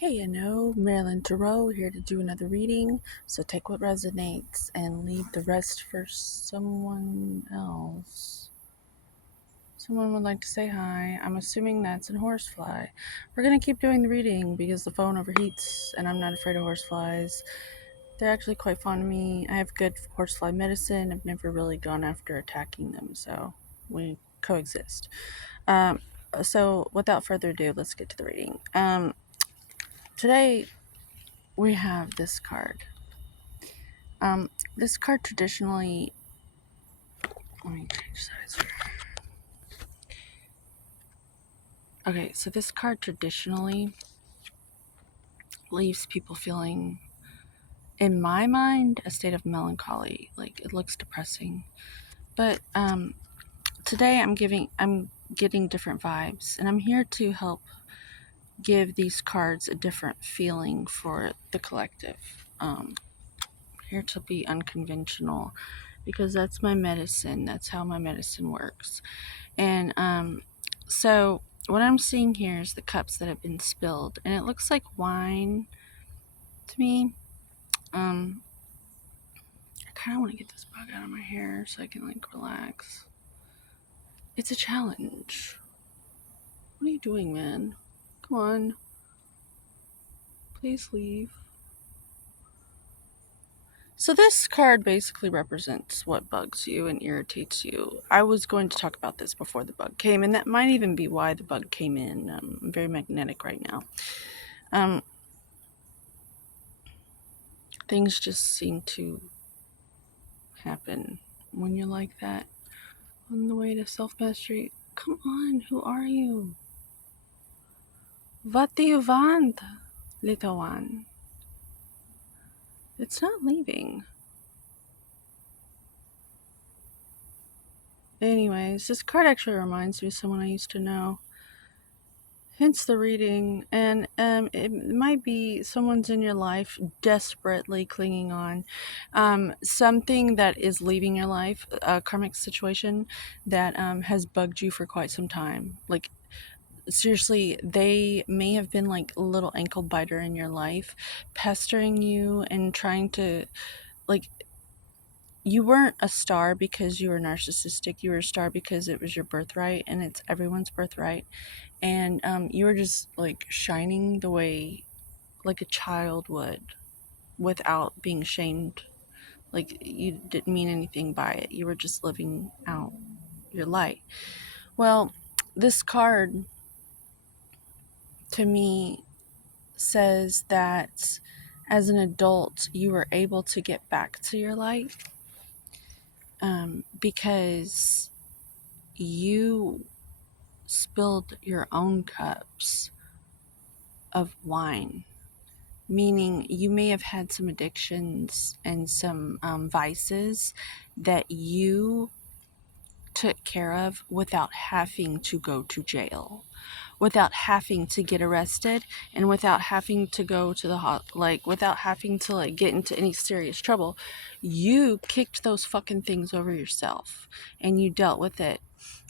Okay, Marilyn Thoreau here to do another reading. So take what resonates and leave the rest for someone else. Someone would like to say hi. I'm assuming that's a horsefly. We're going to keep doing the reading because the phone overheats and I'm not afraid of horseflies. They're actually quite fond of me. I have good horsefly medicine. I've never really gone after attacking them, so we coexist. So without further ado, let's get to the reading. Today we have this card. This card traditionally, let me change sides here. Okay, so this card traditionally leaves people feeling, in my mind, a state of melancholy. Like, it looks depressing. But today I'm getting different vibes, and I'm here to help give these cards a different feeling for the collective. Here to be unconventional, because that's my medicine. That's how my medicine works. And so what I'm seeing here is the cups that have been spilled, and it looks like wine to me. I kind of want to get this bug out of my hair so I can like relax. It's a challenge. What are you doing, man? Come on. Please leave. So this card basically represents what bugs you and irritates you. I was going to talk about this before the bug came, and that might even be why the bug came in. I'm very magnetic right now. Things just seem to happen when you're like that on the way to self-mastery. Come on, who are you? What do you want, little one? It's not leaving. Anyways, this card actually reminds me of someone I used to know. Hence the reading, and it might be someone's in your life desperately clinging on. Something that is leaving your life, a karmic situation that has bugged you for quite some time. Like, seriously, they may have been like a little ankle biter in your life, pestering you and trying to, like, you weren't a star because you were narcissistic. You were a star because it was your birthright, and it's everyone's birthright. And you were just like shining the way like a child would without being shamed. Like, you didn't mean anything by it. You were just living out your light. Well, this card to me says that as an adult, you were able to get back to your light because you spilled your own cups of wine. Meaning, you may have had some addictions and some vices that you took care of without having to go to jail, without having to get arrested, and without having to go to the without having to like get into any serious trouble. You kicked those fucking things over yourself, and you dealt with it.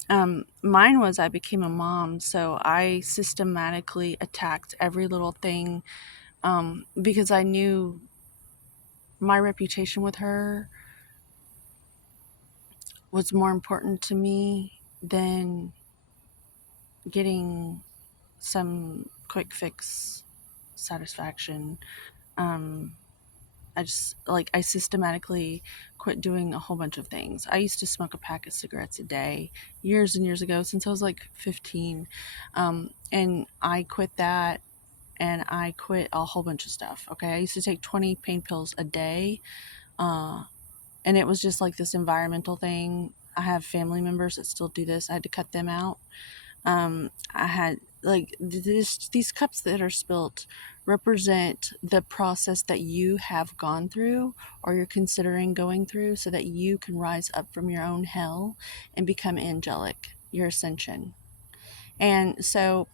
Mine was, I became a mom, so I systematically attacked every little thing, because I knew my reputation with her was more important to me than getting some quick fix satisfaction. I systematically quit doing a whole bunch of things. I used to smoke a pack of cigarettes a day years and years ago, since I was like 15. And I quit that, and I quit a whole bunch of stuff. Okay. I used to take 20 pain pills a day. And it was just like this environmental thing. I have family members that still do this. I had to cut them out. I had like these cups that are spilt represent the process that you have gone through or you're considering going through, so that you can rise up from your own hell and become angelic, your ascension. And so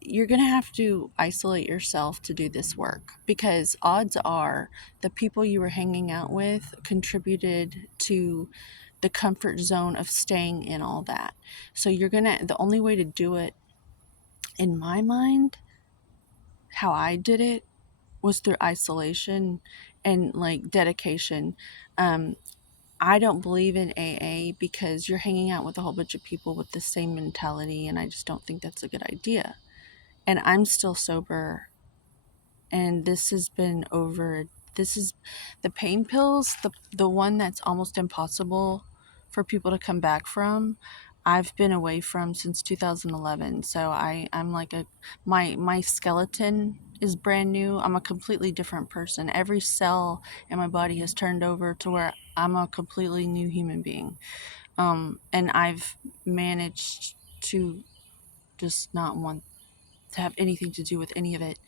you're going to have to isolate yourself to do this work, because odds are the people you were hanging out with contributed to the comfort zone of staying in all that. So the only way to do it, in my mind, how I did it was through isolation and like dedication. Um, I don't believe in AA because you're hanging out with a whole bunch of people with the same mentality, and I just don't think that's a good idea. And I'm still sober, and this has been over. This is the pain pills, the one that's almost impossible for people to come back from. I've been away from since 2011, so I'm like a my skeleton is brand new. I'm a completely different person. Every cell in my body has turned over to where I'm a completely new human being. And I've managed to just not want to have anything to do with any of it.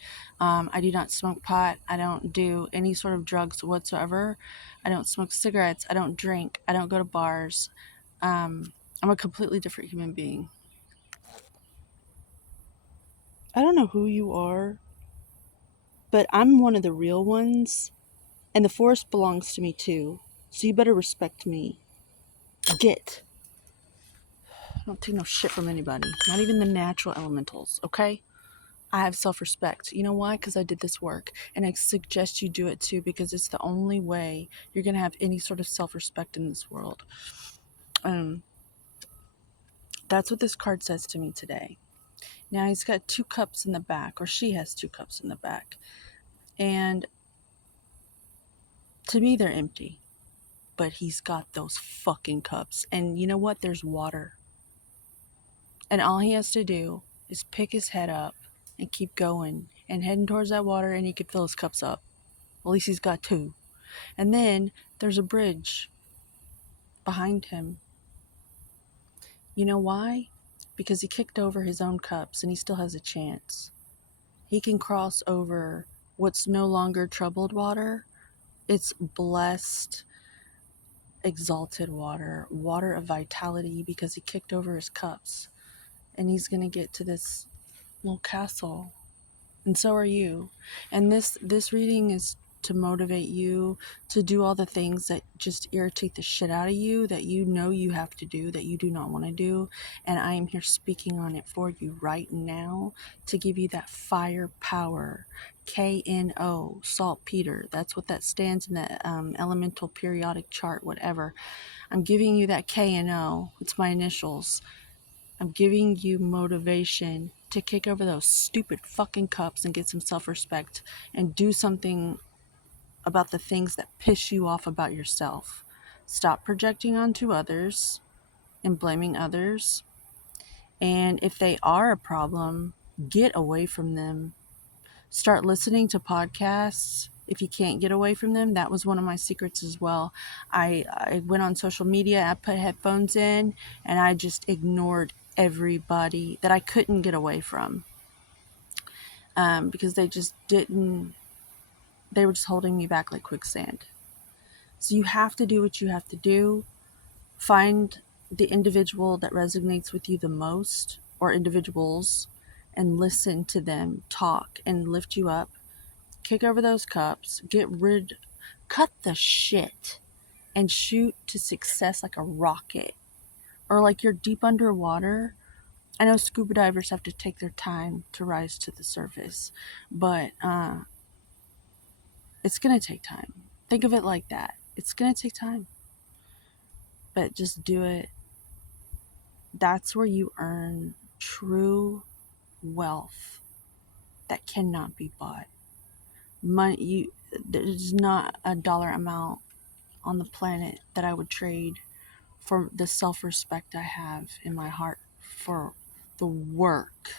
I do not smoke pot. I don't do any sort of drugs whatsoever. I don't smoke cigarettes. I don't drink. I don't go to bars. I'm a completely different human being. I don't know who you are, but I'm one of the real ones, and the forest belongs to me too. So you better respect me. Get. I don't take no shit from anybody, not even the natural elementals, okay? I have self respect. You know why? Because I did this work. And I suggest you do it too, because it's the only way you're going to have any sort of self respect in this world. Um, that's what this card says to me today. Now he's got 2 cups in the back, or she has 2 cups in the back. And to me, they're empty. But he's got those fucking cups. And you know what? There's water. And all he has to do is pick his head up and keep going and heading towards that water, and he can fill his cups up. At least he's got 2. And then there's a bridge behind him. You know why? Because he kicked over his own cups and he still has a chance. He can cross over what's no longer troubled water. It's blessed, exalted water, water of vitality, because he kicked over his cups. And he's going to get to this little castle, and so are you. And this reading is to motivate you to do all the things that just irritate the shit out of you, that you know you have to do, that you do not want to do. And I am here speaking on it for you right now to give you that fire power. KNO, saltpeter. That's what that stands in the elemental periodic chart, whatever. I'm giving you that KNO. It's my initials. I'm giving you motivation to kick over those stupid fucking cups and get some self-respect and do something about the things that piss you off about yourself. Stop projecting onto others and blaming others. And if they are a problem, get away from them. Start listening to podcasts if you can't get away from them. That was one of my secrets as well. I went on social media, I put headphones in, and I just ignored everybody that I couldn't get away from, because they just didn't, they were just holding me back like quicksand. So you have to do what you have to do. Find the individual that resonates with you the most, or individuals, and listen to them talk and lift you up. Kick over those cups, cut the shit, and shoot to success like a rocket. Or like you're deep underwater. I know scuba divers have to take their time to rise to the surface, but it's going to take time. Think of it like that. It's going to take time, but just do it. That's where you earn true wealth that cannot be bought. There's not a dollar amount on the planet that I would trade for the self-respect I have in my heart, for the work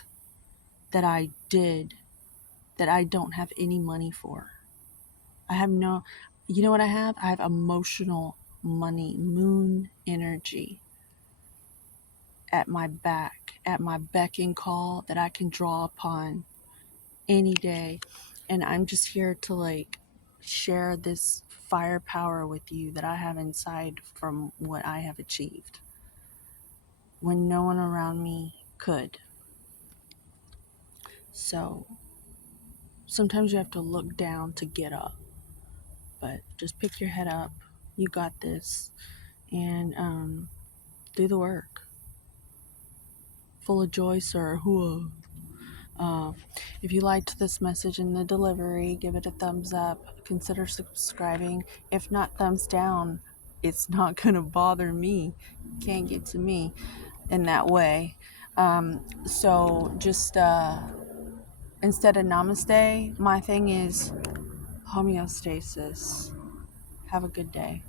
that I did that I don't have any money for. You know what I have? I have emotional money, moon energy at my back, at my beck and call, that I can draw upon any day. And I'm just here to like share this firepower with you that I have inside from what I have achieved when no one around me could. So sometimes you have to look down to get up, but just pick your head up. You got this, and do the work. Full of joy, sir. Hooah. Uh, if you liked this message in the delivery, give it a thumbs up. Consider subscribing. If not, thumbs down. It's not going to bother me. Can't get to me in that way. So just instead of namaste, my thing is homeostasis. Have a good day.